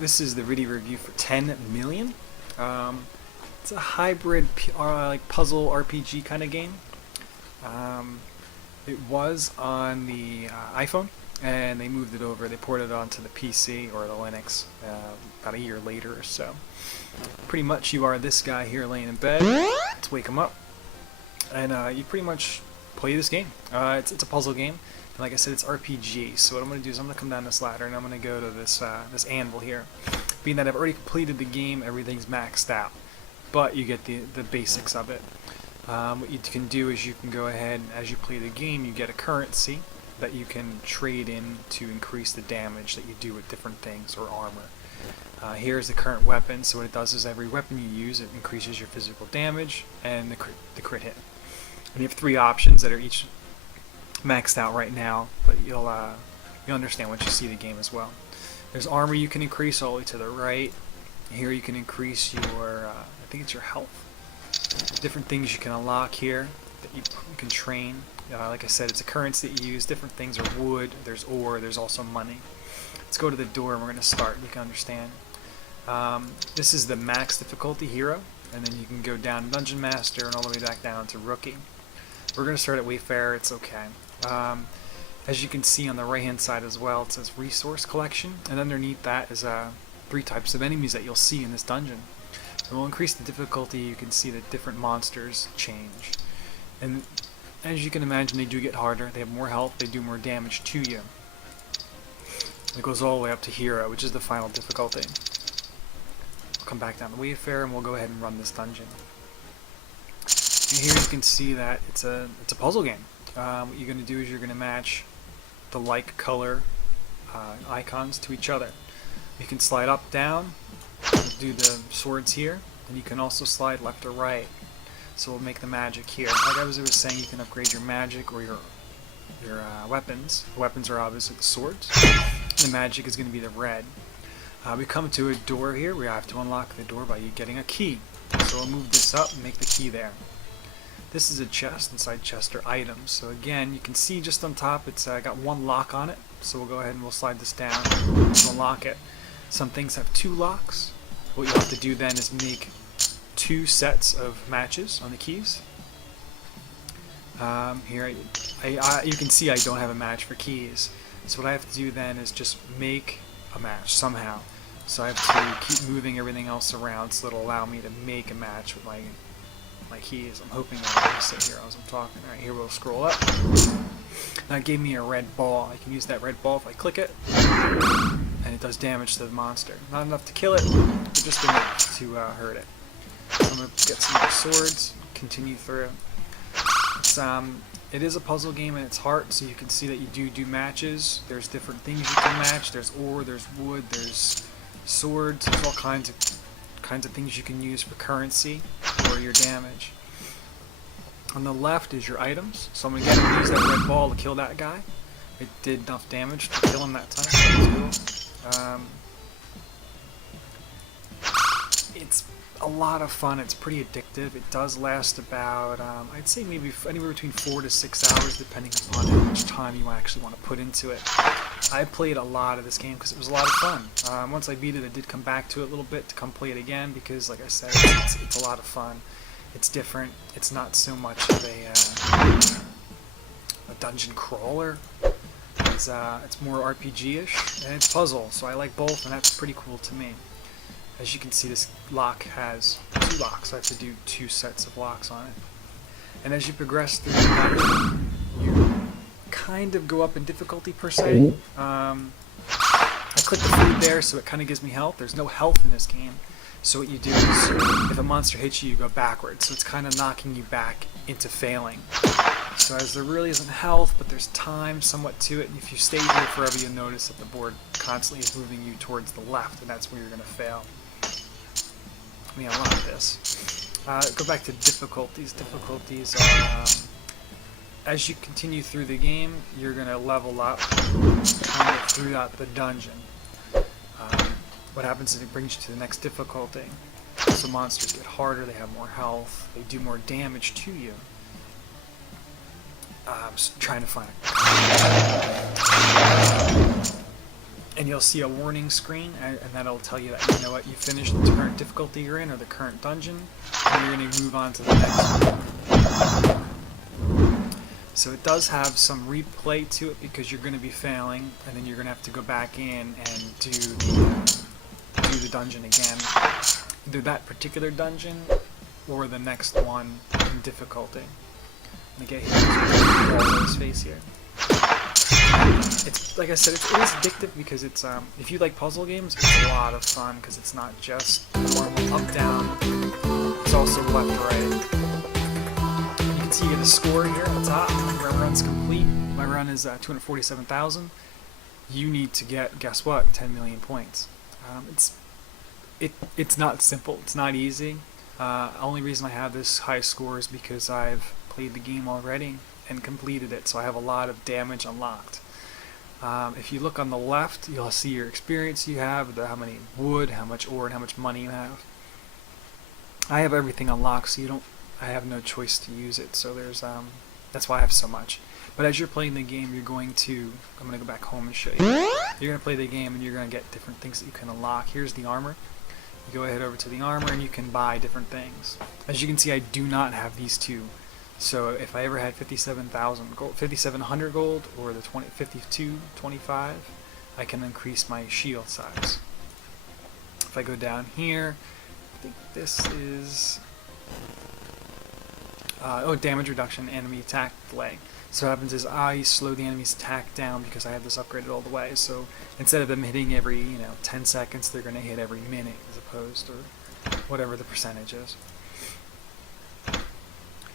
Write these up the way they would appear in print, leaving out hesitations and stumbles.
This is the video review for 10 Million. It's a hybrid like puzzle RPG kind of game. It was on the iPhone, and they moved it over. They ported it onto the PC or the Linux about a year later or so. Pretty much, you are this guy here laying in bed. Let's wake him up, and you pretty much play this game. It's a puzzle game. Like I said, it's RPG, so what I'm going to do is I'm going to come down this ladder and I'm going to go to this this anvil here. Being that I've already completed the game, everything's maxed out, but you get the basics of it. What you can do is you can go ahead, as you play the game, you get a currency that you can trade in to increase the damage that you do with different things or armor. Here's the current weapon, so what it does is every weapon you use, it increases your physical damage and the crit hit. And you have 3 options that are each maxed out right now, but you'll understand once you see the game as well. There's armor you can increase all the way to the right. Here you can increase your, I think it's your health. Different things you can unlock here that you can train. Like I said, it's a currency that you use. Different things are wood, there's ore, there's also money. Let's go to the door and we're going to start. You can understand. This is the max difficulty hero, and then you can go down to Dungeon Master and all the way back down to Rookie. We're going to start at Wayfarer. It's okay. As you can see on the right hand side as well, it says Resource Collection, and underneath that is 3 types of enemies that you'll see in this dungeon. And we'll increase the difficulty. You can see that different monsters change, and as you can imagine, they do get harder. They have more health, they do more damage to you. It goes all the way up to Hero, which is the final difficulty. We'll come back down to Wayfarer and we'll go ahead and run this dungeon. And here you can see that it's a puzzle game. What you're going to do is you're going to match the like color icons to each other. You can slide up, down, do the swords here, and you can also slide left or right. So we'll make the magic here. Like I was saying, you can upgrade your magic or your weapons. The weapons are obviously the swords. The magic is going to be the red. We come to a door here. We have to unlock the door by getting a key. So we'll move this up and make the key there. This is a chest. Inside chest are items. So again, you can see just on top it's got 1 lock on it. So we'll go ahead and we'll slide this down to unlock it. Some things have 2 locks. What you'll have to do then is make 2 sets of matches on the keys. Here you can see I don't have a match for keys. So what I have to do then is just make a match somehow. So I have to keep moving everything else around so it'll allow me to make a match with my keys. I'm hoping that I'll sit here as I'm talking. Alright, here we'll scroll up. Now it gave me a red ball. I can use that red ball if I click it, and it does damage to the monster. Not enough to kill it, but just enough to hurt it. So I'm going to get some more swords, continue through. It is a puzzle game in its heart, so you can see that you do matches. There's different things you can match. There's ore, there's wood, there's swords, there's all kinds of things you can use for currency or your damage. On the left is your items. So I'm going to use that red ball to kill that guy. It did enough damage to kill him that time. That was cool. It's a lot of fun. It's pretty addictive. It does last about, I'd say maybe anywhere between 4 to 6 hours, depending upon how much time you actually want to put into it. I played a lot of this game because it was a lot of fun. Once I beat it, I did come back to it a little bit to come play it again because, like I said, it's a lot of fun. It's different. It's not so much of a dungeon crawler. It's more RPG-ish, and it's puzzle, so I like both, and that's pretty cool to me. As you can see, this lock has 2 locks. I have to do 2 sets of locks on it. And as you progress through the map, you kind of go up in difficulty per se. I click the food there, so it kind of gives me health. There's no health in this game. So what you do is, if a monster hits you, you go backwards. So it's kind of knocking you back into failing. So as there really isn't health, but there's time somewhat to it, and if you stay here forever, you'll notice that the board constantly is moving you towards the left, and that's where you're going to fail. Let me unlock this. Go back to difficulties. Difficulties are, as you continue through the game, you're going to level up kind of throughout the dungeon. What happens is it brings you to the next difficulty. So monsters get harder, they have more health, they do more damage to you. I'm just trying to find it. And and you'll see a warning screen, and that'll tell you that, you know what, you finished the current difficulty you're in or the current dungeon, and you're going to move on to the next one. So it does have some replay to it because you're going to be failing, and then you're going to have to go back in and do the dungeon again. Either that particular dungeon or the next one in difficulty. Let me get here. His face here. It's like I said, it is addictive because it's if you like puzzle games, it's a lot of fun because it's not just normal up down. It's also left right. You can see you get a score here at the top. My run's complete. My run is 247,000. You need to get, guess what, 10 million points. It's not simple. It's not easy. Only reason I have this high score is because I've played the game already and completed it, so I have a lot of damage unlocked. If you look on the left, you'll see your experience you have, how many wood, how much ore, and how much money you have. I have everything unlocked, so I have no choice to use it. So there's that's why I have so much. But as you're playing the game, I'm going to go back home and show you. You're going to play the game, and you're going to get different things that you can unlock. Here's the armor. You go ahead over to the armor, and you can buy different things. As you can see, I do not have these two. So if I ever had 57,000 gold, 5,700 gold, or the 5225, I can increase my shield size. If I go down here, I think this is damage reduction, enemy attack delay. So what happens is I slow the enemy's attack down because I have this upgraded all the way. So instead of them hitting every 10 seconds, they're going to hit every minute as opposed to whatever the percentage is.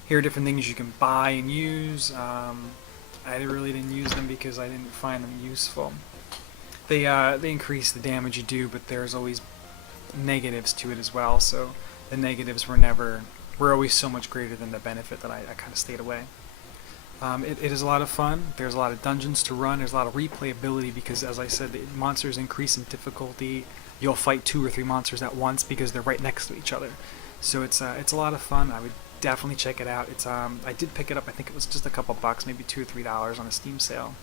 Here are different things you can buy and use. I really didn't use them because I didn't find them useful. They increase the damage you do, but there's always negatives to it as well. So the negatives were always so much greater than the benefit that I kind of stayed away. It is a lot of fun. There's a lot of dungeons to run. There's a lot of replayability because, as I said, the monsters increase in difficulty. You'll fight 2 or 3 monsters at once because they're right next to each other. So it's a lot of fun. I would definitely check it out. It's I did pick it up. I think it was just a couple bucks, maybe $2 or $3 on a Steam sale.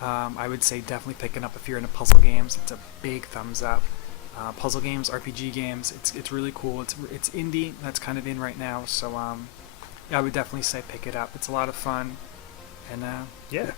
I would say definitely pick it up if you're into puzzle games. It's a big thumbs up. Puzzle games, RPG games. It's really cool. It's indie. That's kind of in right now. So yeah, I would definitely say pick it up. It's a lot of fun. And yeah.